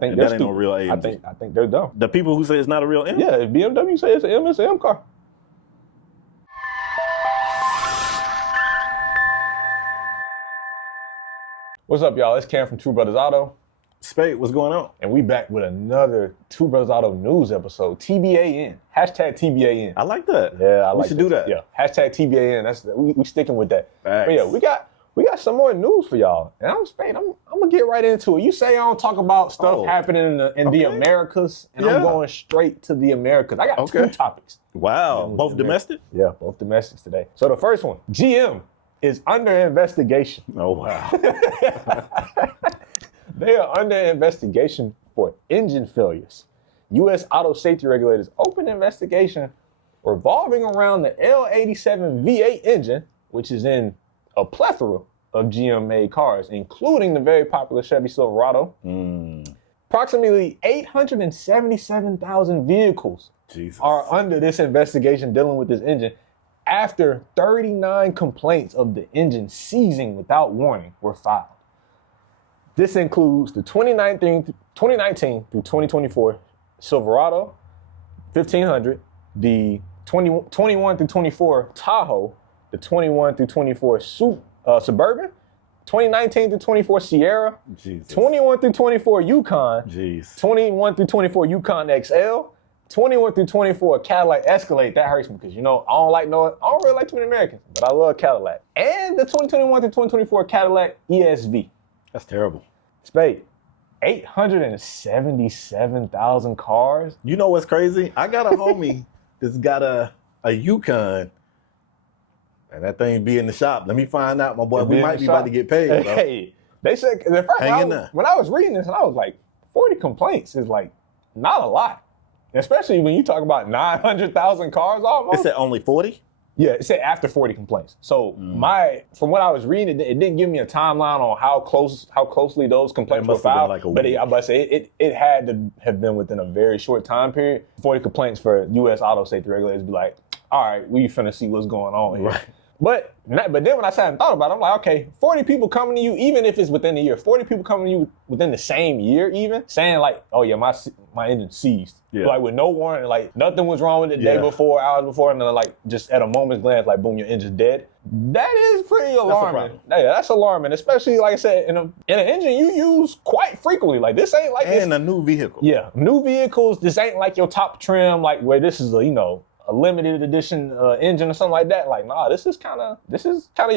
think that ain't no real AMG. I think they're dumb. The people who say it's not a real M? Yeah, if BMW say it's an M, it's an M car. What's up, y'all? It's Cam from Two Brothers Auto. Spade, what's going on? And we back with another Two Brothers Auto news episode. TBAN. Hashtag TBAN. I like that. Yeah, I like We should do that. Yeah. Hashtag TBAN. That's we sticking with that. Facts. But yeah, we got some more news for y'all. And I'm gonna get right into it. You say I don't talk about stuff happening in the Americas, and I'm going straight to the Americas. I got two topics. Wow. Both domestic? Yeah, both domestics today. So the first one, GM is under investigation. Oh, wow. They are under investigation for engine failures. U.S. auto safety regulators opened investigation revolving around the L87 V8 engine, which is in a plethora of GM-made cars, including the very popular Chevy Silverado. Approximately 877,000 vehicles are under this investigation dealing with this engine after 39 complaints of the engine seizing without warning were filed. This includes the 2019 through 2024 Silverado 1500, the 21 through 24 Tahoe, the 21 through 24 Suburban, 2019 through 24 Sierra, 21 through 24 Yukon, 21 through 24 Yukon XL, 21 through 24 Cadillac Escalade. That hurts me because, I don't really like too many Americans, but I love Cadillac. And the 2021 through 2024 Cadillac ESV. That's terrible. Spade, 877,000 cars. You know what's crazy? I got a homie that's got a Yukon, and that thing be in the shop. Let me find out, my boy. We might be about to get paid. Hey, they said, when I was reading this, and I was like, 40 complaints is like not a lot. Especially when you talk about 900,000 cars almost. It said only 40? Yeah, it said after 40 complaints. So from what I was reading, it didn't give me a timeline on how closely those complaints were filed. Like but it had to have been within a very short time period. 40 complaints for U.S. auto safety regulators be like, all right, we finna see what's going on here. Right. But then when I sat and thought about it, I'm like, okay, 40 people coming to you, even if it's within a year, 40 people coming to you within the same year even, saying like, oh yeah, my engine seized. Yeah. Like with no warning, like nothing was wrong with it the day before, hours before, and then like just at a moment's glance, like boom, your engine's dead. That is pretty alarming. That's alarming, especially like I said, in an engine you use quite frequently. Like this ain't like a new vehicle. Yeah, new vehicles, this ain't like your top trim, like where this is a limited edition engine or something like that. Like, nah, this is kind of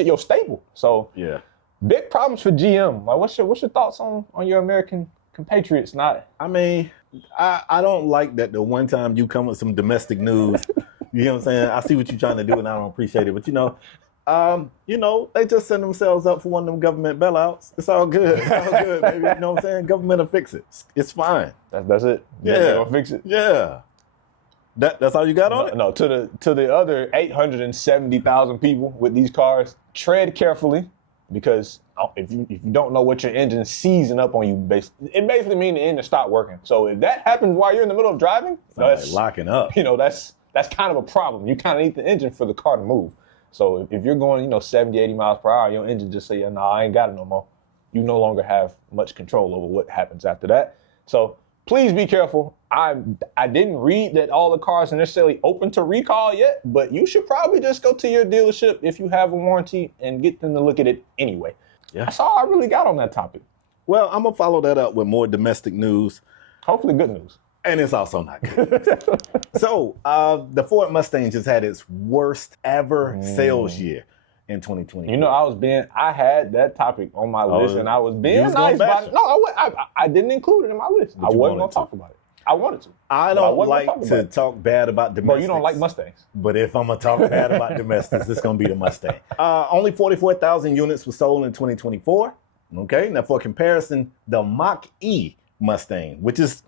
your staple. So yeah, big problems for GM. Like, what's your thoughts on your American compatriots? I mean, I don't like that the one time you come with some domestic news, you know what I'm saying? I see what you're trying to do and I don't appreciate it, but they just send themselves up for one of them government bailouts. It's all good. It's all good, baby. You know what I'm saying? Government will fix it. It's fine. That's it. Yeah, they're gonna fix it. Yeah. That's all you got on it? No, to the other 870,000 people with these cars, tread carefully, because if you don't know what your engine's seizing up on you, it basically means the engine stopped working. So if that happens while you're in the middle of driving, that's locking up. That's kind of a problem. You kind of need the engine for the car to move. So if you're going 70, 80 miles per hour, your engine just say, nah, I ain't got it no more. You no longer have much control over what happens after that. So please be careful. I didn't read that all the cars are necessarily open to recall yet, but you should probably just go to your dealership if you have a warranty and get them to look at it anyway. Yeah. That's all I really got on that topic. Well, I'm going to follow that up with more domestic news. Hopefully good news. And it's also not good. So the Ford Mustang just had its worst ever sales year in 2020. I had that topic on my list, and I was being nice about it. No, I didn't include it in my list. I wasn't going to talk about it. I wanted to. I don't like to talk bad about domestics. Bro, you don't like Mustangs. But if I'm going to talk bad about domestics, it's going to be the Mustang. Only 44,000 units were sold in 2024. Okay, now for comparison, the Mach-E Mustang, which is,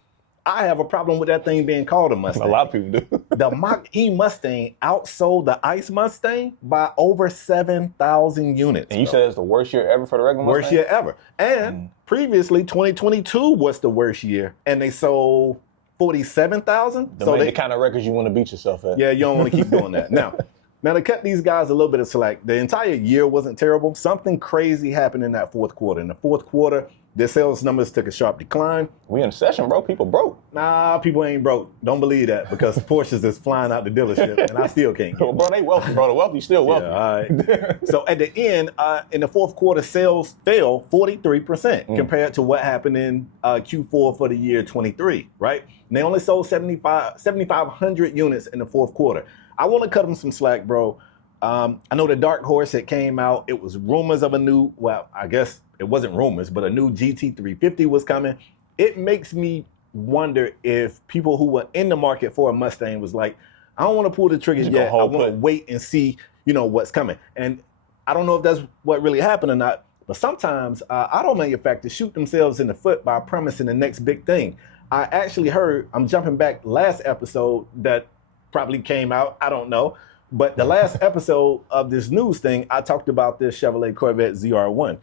I have a problem with that thing being called a Mustang. A lot of people do. The Mach-E Mustang outsold the ICE Mustang by over 7,000 units. And you said it's the worst year ever for the regular Mustang? Worst year ever. And previously, 2022 was the worst year, and they sold 47,000. So the kind of records you want to beat yourself at. Yeah, you don't want to keep doing that. Now, to cut these guys a little bit of slack, the entire year wasn't terrible. Something crazy happened in that fourth quarter. In the fourth quarter, their sales numbers took a sharp decline. We in a session, bro. People broke. Nah, people ain't broke. Don't believe that because Porsches is flying out the dealership and I still can't get Bro, they wealthy, bro. The wealthy still wealthy. Yeah, all right. So at the end, in the fourth quarter, sales fell 43% compared to what happened in Q4 for the year 23, right? And they only sold 7,500 units in the fourth quarter. I want to cut them some slack, bro. I know the dark horse that came out, it was rumors of a new, well, I guess it wasn't rumors, but a new GT350 was coming. It makes me wonder if people who were in the market for a Mustang was like, I don't want to pull the trigger yet. I want to wait and see, what's coming. And I don't know if that's what really happened or not, but sometimes auto manufacturers shoot themselves in the foot by promising the next big thing. I actually heard, I'm jumping back last episode that probably came out, I don't know. But the last episode of this news thing, I talked about this Chevrolet Corvette ZR1,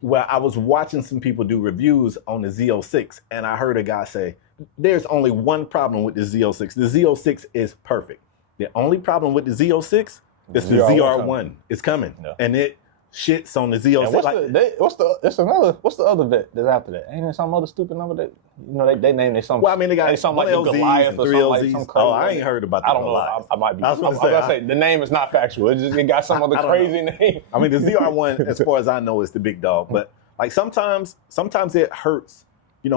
where I was watching some people do reviews on the Z06, and I heard a guy say, there's only one problem with the Z06. The Z06 is perfect. The only problem with the Z06 is the ZR1 is coming, and it shits on the Z06. What's the other vet that's after that? Ain't there some other stupid number that they named it something? Well, I mean, they got something like Goliath or something like some crazy. Oh, I ain't heard about that. I don't know. I might be. I was gonna say the name is not factual. It got some other crazy name. I mean, the ZR1, as far as I know, is the big dog. But like sometimes it hurts,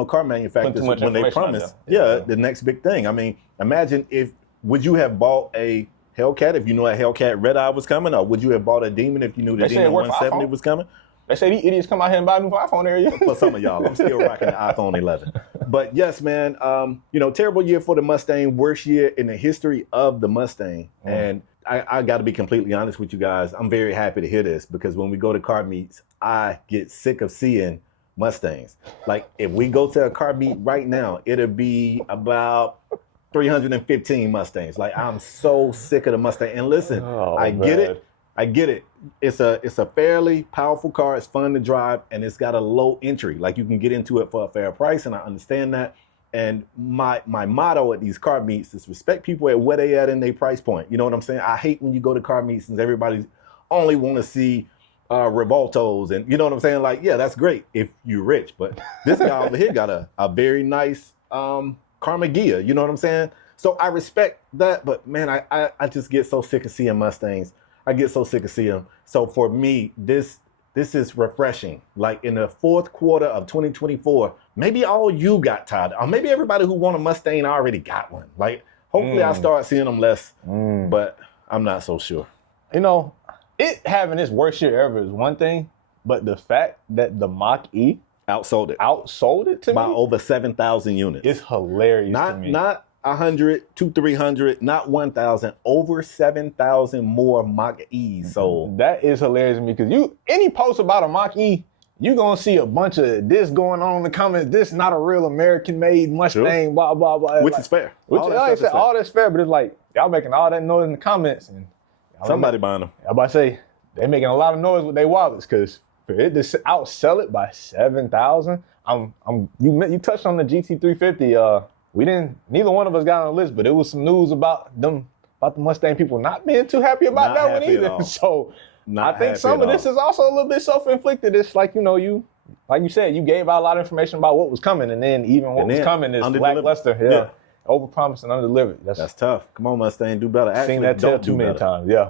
car manufacturers when they promise, the next big thing. I mean, imagine would you have bought a Hellcat if you knew a Hellcat Red Eye was coming, or would you have bought a Demon if you knew the Demon 170 was coming? They say these idiots come out here and buy a new iPhone every year. For some of y'all, I'm still rocking the iPhone 11. But yes, man, terrible year for the Mustang, worst year in the history of the Mustang. And I got to be completely honest with you guys. I'm very happy to hear this because when we go to car meets, I get sick of seeing Mustangs. Like if we go to a car meet right now, it'll be about 315 Mustangs. Like I'm so sick of the Mustang. And listen, I get it. It's a fairly powerful car. It's fun to drive, and it's got a low entry. Like you can get into it for a fair price, and I understand that. And my motto at these car meets is respect people at where they at in their price point. You know what I'm saying? I hate when you go to car meets and everybody only want to see Revoltos, and you know what I'm saying? Like, yeah, that's great if you're rich, but this guy over here got a very nice Karma Gia. You know what I'm saying? So I respect that, but man, I just get so sick of seeing Mustangs. I get so sick of seeing them. So for me, this is refreshing. Like in the fourth quarter of 2024, maybe all you got tired, or maybe everybody who want a Mustang already got one. Like hopefully I start seeing them less, but I'm not so sure. It having its worst year ever is one thing, but the fact that the Mach-E outsold it to by me over 7,000 units. It's hilarious to me. Not 100, 300, not 1,000, over 7,000 more Mach-E's sold. That is hilarious to me because any post about a Mach-E, you're going to see a bunch of this going on in the comments. This not a real American-made Mustang, blah, blah, blah. Which is fair. All that's fair, but it's like, y'all making all that noise in the comments. And somebody buying them. I'm about to say, they making a lot of noise with their wallets because for it to outsell it by 7,000, you touched on the GT350. Neither one of us got on the list, but it was some news about the Mustang people not being too happy about that one either. So I think some of this is also a little bit self-inflicted. It's like, like you said, you gave out a lot of information about what was coming, and then even what was coming is lackluster. Yeah. Overpromised and underdelivered. That's tough. Come on, Mustang, do better. Actually, seen that tell too many times. Yeah.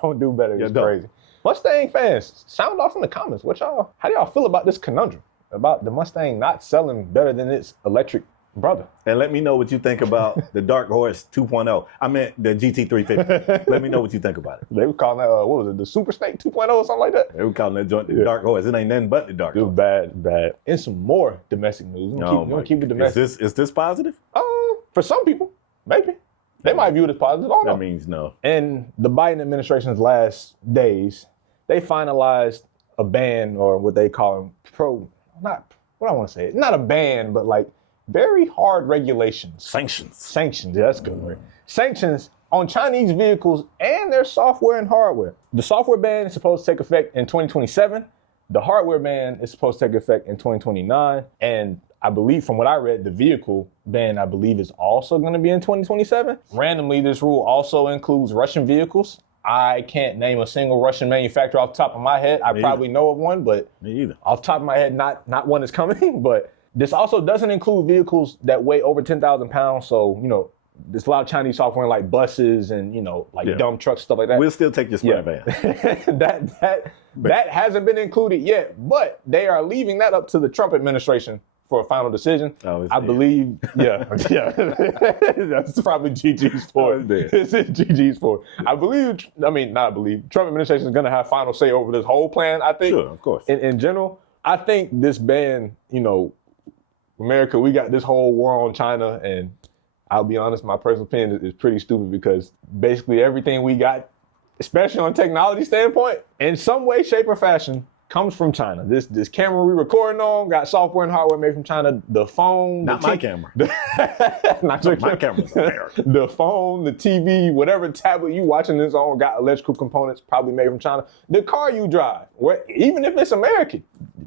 Don't do better. It's crazy. Mustang fans, sound off in the comments. How do y'all feel about this conundrum? About the Mustang not selling better than its electric brother? And let me know what you think about the Dark Horse 2.0. I meant the GT350. Let me know what you think about it. They were calling that, what was it, the Super Snake 2.0 or something like that? They were calling that joint the Dark Horse. It ain't nothing but the Dark Horse. It was bad. And some more domestic news. We'll keep it domestic. Is this positive? For some people, maybe. They might view it as positive. I don't know. That means no. In the Biden administration's last days, they finalized a ban, or what they call not a ban, but like very hard regulations. Sanctions, yeah, that's good. Right? Sanctions on Chinese vehicles and their software and hardware. The software ban is supposed to take effect in 2027. The hardware ban is supposed to take effect in 2029. And I believe, from what I read, the vehicle ban, I believe, is also going to be in 2027. Randomly, this rule also includes Russian vehicles. I can't name a single Russian manufacturer off the top of my head. I probably know of one, but me either. Off the top of my head, not one is coming. But this also doesn't include vehicles that weigh over 10,000 pounds. So, you know, there's a lot of Chinese software in like buses and, you know, like dump trucks, stuff like that. We'll still take your Sprinter van. that hasn't been included yet, but they are leaving that up to the Trump administration for a final decision. I believe, that's probably GG's for it. It's GG's for it. I believe, Trump administration is going to have final say over this whole plan, I think. Sure, of course. In general, I think this ban, you know, America, we got this whole war on China, and I'll be honest, my personal opinion is pretty stupid because basically everything we got, especially on a technology standpoint, in some way, shape, or fashion, comes from China. This camera we recording on got software and hardware made from China. The phone, not my camera. Not your my camera's American. The phone, the TV, whatever tablet you watching this on got electrical components probably made from China. The car you drive, even if it's American,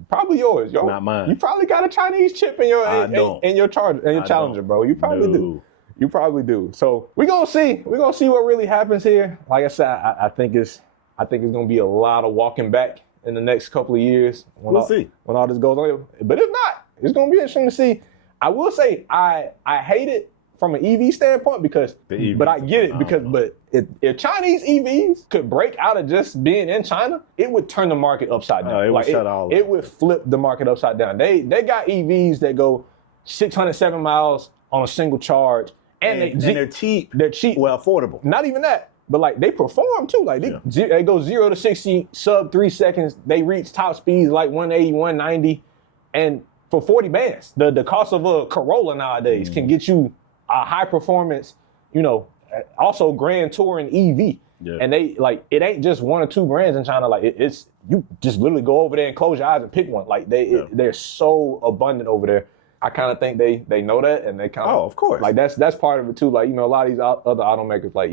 probably yours. Yo, not mine. You probably got a Chinese chip in your Challenger, bro. You probably do. You probably do. So we're gonna see. We're gonna see what really happens here. Like I said, I think it's gonna be a lot of walking back in the next couple of years. We'll see when all this goes on. But if not, it's gonna be interesting to see. I will say I hate it from an EV standpoint because, but I get it because, but if Chinese EVs could break out of just being in China, it would turn the market upside down. It would flip the market upside down. They got EVs that go 607 miles on a single charge. And they're cheap. They're cheap. Well, affordable. Not even that. But like they perform too. Like they go 0 to 60 sub 3 seconds. They reach top speeds like 180, 190. And for 40 bands, the cost of a Corolla nowadays can get you a high performance, you know, also Grand Touring EV. Yeah. And they like it ain't just one or two brands in China. Like it's you just literally go over there and close your eyes and pick one. Like they're so abundant over there. I kind of think they know that, and they kind of of course, like that's part of it too. Like, you know, a lot of these other automakers like,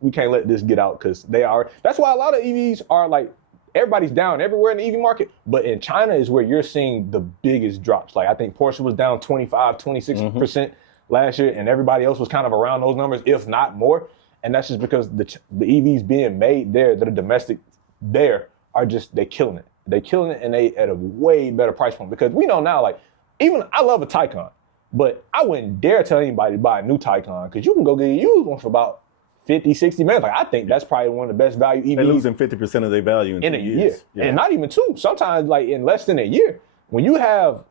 we can't let this get out because they are. That's why a lot of EVs are like everybody's down everywhere in the EV market, but in China is where you're seeing the biggest drops. Like I think Porsche was down 26% last year, and everybody else was kind of around those numbers, if not more. And that's just because the EVs being made there that are domestic there are just they're killing it. They're killing it, and they at a way better price point because we know now like. Even I love a Taycan, but I wouldn't dare tell anybody to buy a new Taycan because you can go get a used one for about 50, 60 minutes. Like I think that's probably one of the best value EVs. They're losing 50% of their value in 2 years. Year. Yeah. And not even 2. Sometimes like in less than a year. When you have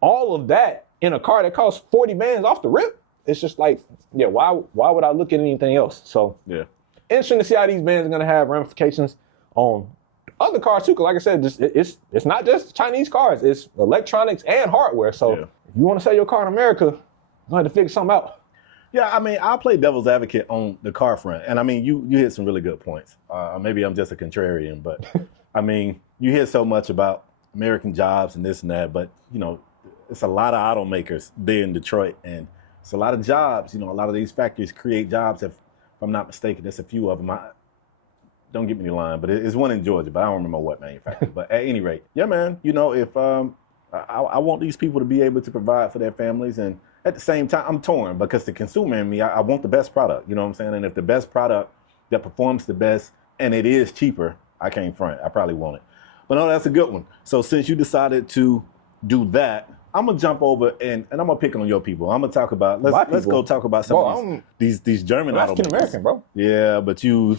all of that in a car that costs 40 bands off the rip, it's just like, why would I look at anything else? So interesting to see how these bands are going to have ramifications on other cars too, because like I said, it's not just Chinese cars, it's electronics and hardware. So if you want to sell your car in America, you're going to have to figure something out. Yeah, I mean, I'll play devil's advocate on the car front. And I mean, you hit some really good points. Maybe I'm just a contrarian, but I mean, you hear so much about American jobs and this and that, but you know, it's a lot of automakers there in Detroit, and it's a lot of jobs. You know, a lot of these factories create jobs. If I'm not mistaken, there's a few of them. Don't get me the line, but it's one in Georgia, but I don't remember what manufacturer. But at any rate, yeah, man, you know, if I want these people to be able to provide for their families, and at the same time, I'm torn because the consumer in me, I want the best product, you know what I'm saying? And if the best product that performs the best and it is cheaper, I can't front. I probably want it. But no, that's a good one. So since you decided to do that, I'm gonna jump over and I'm gonna pick on your people. I'm gonna talk about let's go talk about some of these German automakers. African American, bro. Yeah, but you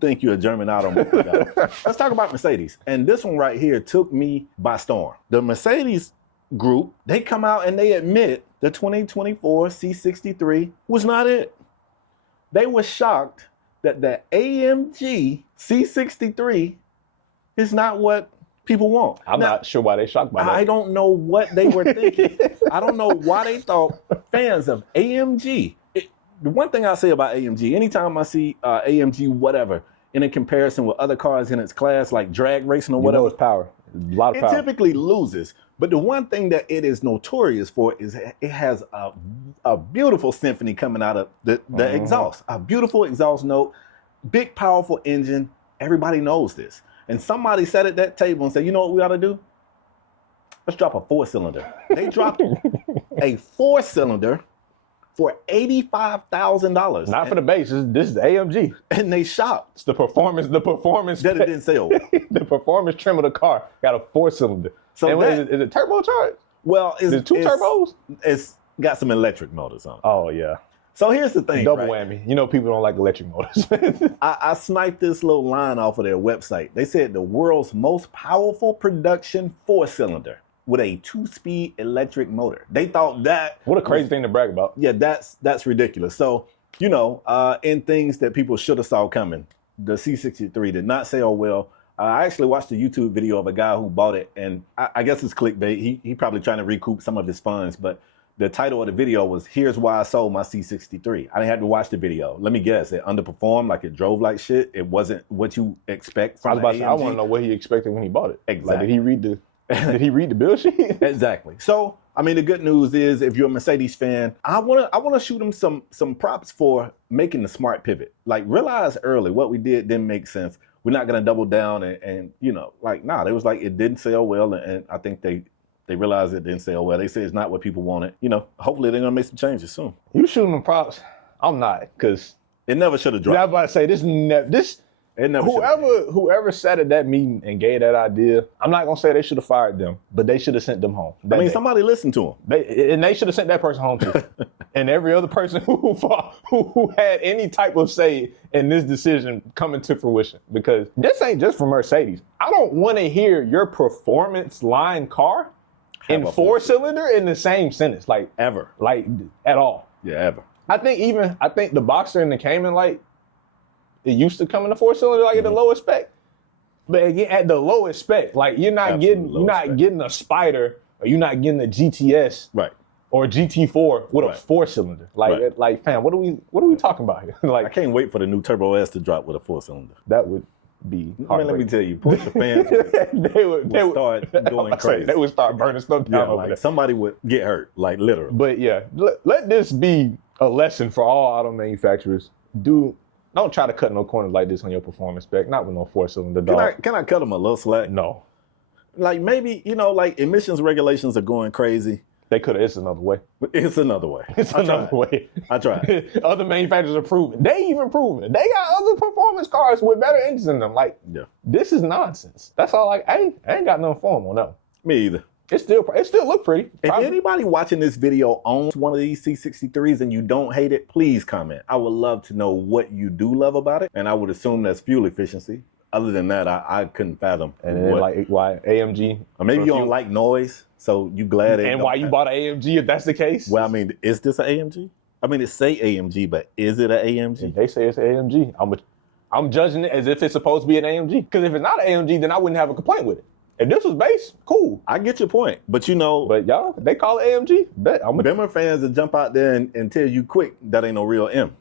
think you're a German automaker guy. Let's talk about Mercedes. And this one right here took me by storm. The Mercedes group, they come out and they admit the 2024 C63 was not it. They were shocked that the AMG C63 is not what people want. I'm not sure why they're shocked by that. I don't know what they were thinking. I don't know why they thought fans of AMG. The one thing I say about AMG, anytime I see AMG whatever, in a comparison with other cars in its class, like drag racing or whatever, it's power. A lot of power. It typically loses. But the one thing that it is notorious for is it has a beautiful symphony coming out of the exhaust. A beautiful exhaust note, big, powerful engine. Everybody knows this. And somebody sat at that table and said, you know what we ought to do? Let's drop a 4-cylinder. They dropped a 4-cylinder for $85,000. Not for the base. This is AMG. And they shocked. It's the performance that That it didn't sell. the performance trim of the car got a 4-cylinder. So and that- is it turbocharged? Well, Is it two turbos? It's got some electric motors on it. Oh yeah. So here's the thing. Double right? whammy. You know people don't like electric motors. I sniped this little line off of their website. They said the world's most powerful production 4-cylinder with a 2-speed electric motor. They thought that What a crazy thing to brag about. yeah, that's ridiculous. So, in things that people should have saw coming, the C63 did not sell well. I actually watched a YouTube video of a guy who bought it, and I guess it's clickbait. He probably trying to recoup some of his funds, but the title of the video was, "Here's Why I Sold My C63." I didn't have to watch the video. Let me guess, it underperformed, like it drove like shit. It wasn't what you expect I from was about to say, I AMG. want to know what he expected when he bought it. Exactly. Like, did he read the bill sheet? Exactly. So, I mean, the good news is, if you're a Mercedes fan, I wanna shoot them some props for making the smart pivot. Like, realize early what we did didn't make sense. We're not gonna double down and they was like, it didn't sell well, and I think they realized it didn't sell well. They say it's not what people wanted. Hopefully they're gonna make some changes soon. You shooting the props? I'm not, because It never should have I was dropped. about to say this. It never should have. Whoever sat at that meeting and gave that idea, I'm not gonna say they should have fired them, but they should have sent them home. I mean, somebody listened to them. They should have sent that person home too, and every other person who had any type of say in this decision coming to fruition. Because this ain't just for Mercedes. I don't want to hear your performance line car in Have a 4-cylinder in the same sentence, like at all. Yeah, ever. I think the Boxer and the Cayman, like, it used to come in the 4-cylinder, like, at the lowest spec. But again, at the lowest spec, like, you're not getting a Spider, or you're not getting a GTS, Right. or GT4 with Right. a 4-cylinder. Like, Right. fam, what are we talking about here? I Like, can't wait for the new Turbo S to drop with a 4-cylinder. that would be Man, let me tell you, Porsche fans they would start going crazy. They would start burning stuff down over like there. somebody would get hurt, like literally. But yeah, let this be a lesson for all auto manufacturers. Don't try to cut no corners like this on your performance spec. Not with no 4-cylinder dog. Can I cut them a little slack? No, Like maybe, like emissions regulations are going crazy. they could have. It's another way. It's another way. It's I another tried. way. I tried. Other manufacturers are proving. They even proving it. They got other performance cars with better engines in them. Like, Yeah. this is nonsense. That's all. Like, I ain't got nothing for them on that. Me either. It still look pretty. If Probably. anybody watching this video owns one of these C63s and you don't hate it, please comment. I would love to know what you do love about it. And I would assume that's fuel efficiency. Other than that, I couldn't fathom. And then like why AMG? Or maybe you don't like noise, so you glad it. And why you bought an AMG if that's the case? Well, I mean, is this an AMG? I mean, it say AMG, but is it an AMG? They say it's an AMG. I'm judging it as if it's supposed to be an AMG. Because if it's not an AMG, then I wouldn't have a complaint with it. If this was base, cool. I get your point, but But y'all, they call it AMG. Bet Bimmer fans that jump out there and tell you quick that ain't no real M.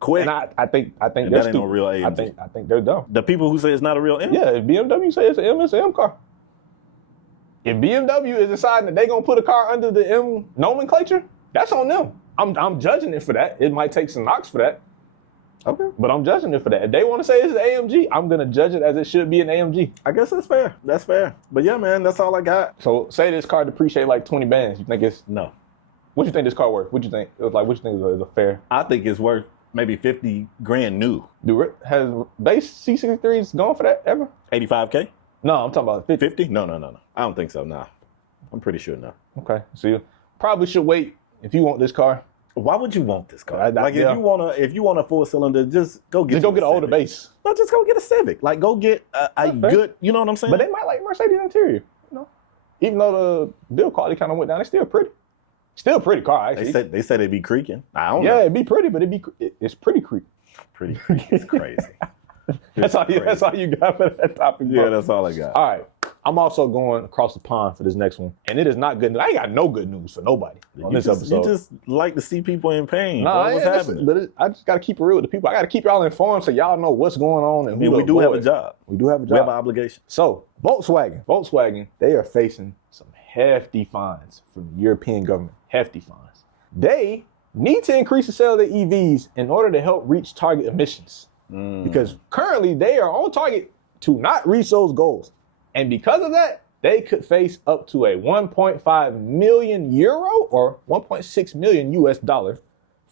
Quick. And I think And they're that ain't stupid. no real AMG. I think they're dumb. The people who say it's not a real M? Yeah, if BMW say it's an M, it's an M car. If BMW is deciding that they're gonna put a car under the M nomenclature, that's on them. I'm judging it for that. It might take some knocks for that, Okay. but I'm judging it for that. If they want to say it's an AMG, I'm gonna judge it as it should be an AMG. I guess that's fair. That's fair. But yeah, man, that's all I got. So say this car depreciate like 20 bands. You think it's No. what you think this car worth? What you think? It was like what you think is a fair? I think it's worth maybe 50 grand new. Has base C63s gone for that ever? 85K? No, I'm talking about 50. 50? No. I don't think so, nah. I'm pretty sure no. Okay, so you probably should wait if you want this car. Why would you want this car? Yeah. If you want a 4-cylinder, just go get Just go you get a an older Civic. base. No, just go get a Civic. Like go get a That's fair. good, you know what I'm saying? But they might like Mercedes interior, you know. Even though the build quality kind of went down, it's still pretty. Still pretty car, actually. they said it'd be creaking. I don't Yeah, know. it'd be pretty, but it's pretty creepy. Pretty creaky. It's crazy. That's all you got for that topic. Yeah, bro. that's all I got. All right. I'm also going across the pond for this next one. And it is not good news. I ain't got no good news for nobody on this episode. You just like to see people in pain. Nah, What's happening? I just got to keep it real with the people. I got to keep y'all informed so y'all know what's going on. And I mean, we do have a job. We do have a job. We have an obligation. So, Volkswagen, they are facing some hefty fines from the European government. Hefty fines. They need to increase the sale of their EVs in order to help reach target emissions. Because currently they are on target to not reach those goals. And because of that, they could face up to a 1.5 million euro or 1.6 million US dollar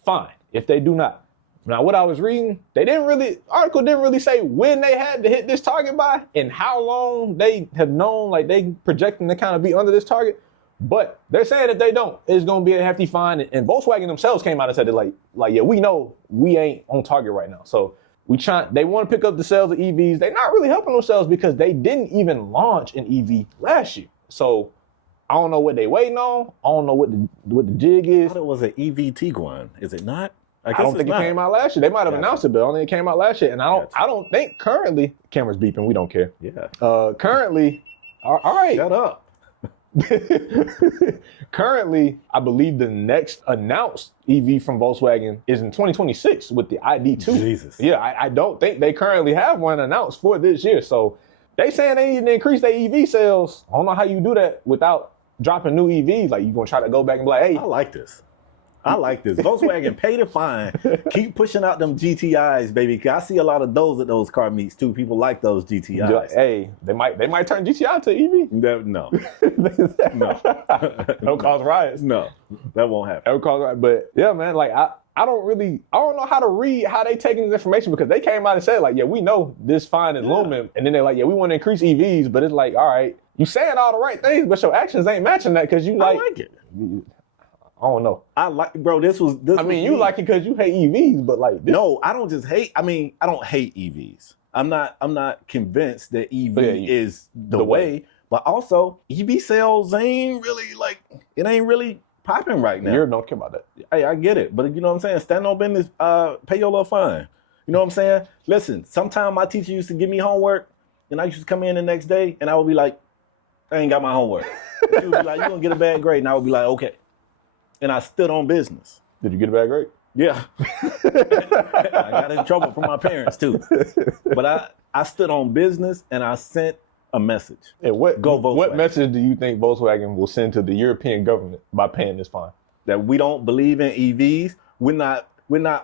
fine. If they do not. Now, what I was reading, article didn't really say when they had to hit this target by and how long they have known, like they projecting to kind of be under this target. But they're saying if they don't, it's going to be a hefty fine. And Volkswagen themselves came out and said that like, yeah, we know we ain't on target right now. So they want to pick up the sales of EVs. They're not really helping themselves because they didn't even launch an EV last year. So I don't know what they waiting on. I don't know what the jig is. I thought it was an EV Tiguan. Is it not? I don't think it came out last year. They might have announced it, but I don't think it came out last year. And I don't think currently, camera's beeping, we don't care. Yeah. Currently, all right. Shut up. Currently, I believe the next announced EV from Volkswagen is in 2026 with the ID2. Jesus. Yeah, I don't think they currently have one announced for this year. So they saying they need to increase their EV sales. I don't know how you do that without dropping new EVs. Like you gonna try to go back and be like, hey. I like this. Volkswagen, pay the fine. Keep pushing out them GTIs, baby. Cause I see a lot of those at those car meets too. People like those GTIs. Hey, they might turn GTI to EV. No. That'll cause riots. No, that won't happen. That'll cause riots. But yeah, man, like I don't know how to read how they taking this information because they came out and said like, yeah, we know this fine is looming. And then they're like, yeah, we want to increase EVs. But it's like, all right, you saying all the right things, but your actions ain't matching that because you like. I like it. I don't know. I mean, you like it because you hate EVs, but like this. No, I don't just hate. I mean, I don't hate EVs. I'm not convinced that EV is the way. But also, EV sales ain't really popping right now. You don't care about that. Hey, I get it, but you know what I'm saying. Stand on business. Pay your little fine. You know what I'm saying. Listen, sometimes my teacher used to give me homework, and I used to come in the next day, and I would be like, I ain't got my homework. And she would be like, you gonna get a bad grade, and I would be like, okay. And I stood on business. Did you get a bad grade? Yeah. I got in trouble from my parents too. But I stood on business and I sent a message. And what message do you think Volkswagen will send to the European government by paying this fine? That we don't believe in EVs. We're not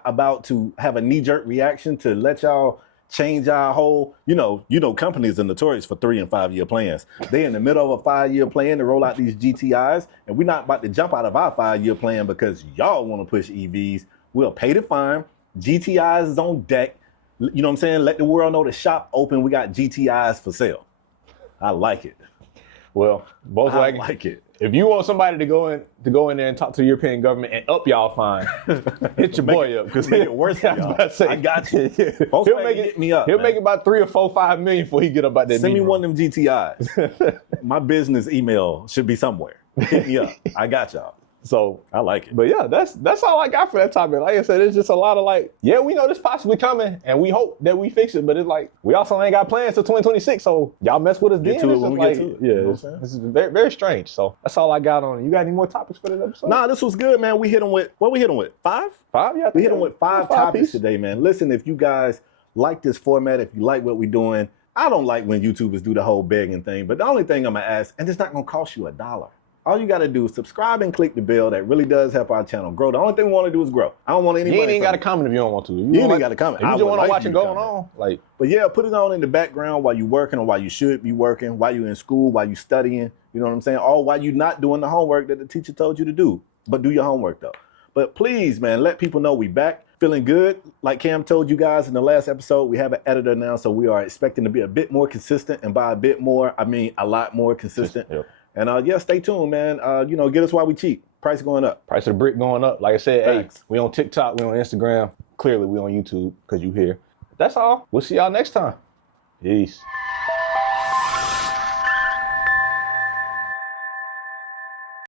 about to have a knee-jerk reaction to let y'all change our whole, you know, companies are notorious for 3 and 5 year plans. They in the middle of a 5-year plan to roll out these GTIs, and we're not about to jump out of our 5-year plan because y'all want to push EVs. We'll pay the fine. GTIs is on deck. You know what I'm saying? Let the world know the shop open. We got GTIs for sale. I like it. Well, Volkswagen, I like it. If you want somebody to go in there and talk to the European government and up y'all fine, hit your boy up because make it worse for y'all. I got you. Hit me up. He'll make about 3 or 4, 5 million before he get up out that. Send me one of them GTIs. My business email should be somewhere. Hit me up. I got y'all. So I like it. But yeah, that's all I got for that topic. Like I said, it's just a lot of like, yeah, we know this possibly coming and we hope that we fix it, but it's like, we also ain't got plans till 2026. So y'all mess with us then. Get to it when we get to it. Yeah, this is very, very strange. So that's all I got on it. You got any more topics for this episode? Nah, this was good, man. We hit them with, what we hit them with? 5? 5? Yeah. We hit them with 5 topics today, man. Listen, if you guys like this format, if you like what we're doing, I don't like when YouTubers do the whole begging thing, but the only thing I'm gonna ask, and it's not gonna cost you $1. All you got to do is subscribe and click the bell. That really does help our channel grow. The only thing we want to do is grow. I don't want any money. You ain't got to comment if you don't want to. You ain't got to comment. If you just want to watch it going on. But yeah, put it on in the background while you're working or while you should be working, while you're in school, while you're studying. You know what I'm saying? Or while you're not doing the homework that the teacher told you to do. But do your homework, though. But please, man, let people know we back. Feeling good. Like Cam told you guys in the last episode, we have an editor now, so we are expecting to be a bit more consistent. And by a bit more, I mean a lot more consistent. Yep. And yeah, stay tuned, man. Get us while we cheap. Price going up. Price of the brick going up. Like I said, hey, we on TikTok, we on Instagram. Clearly, we on YouTube because you here. That's all. We'll see y'all next time. Peace.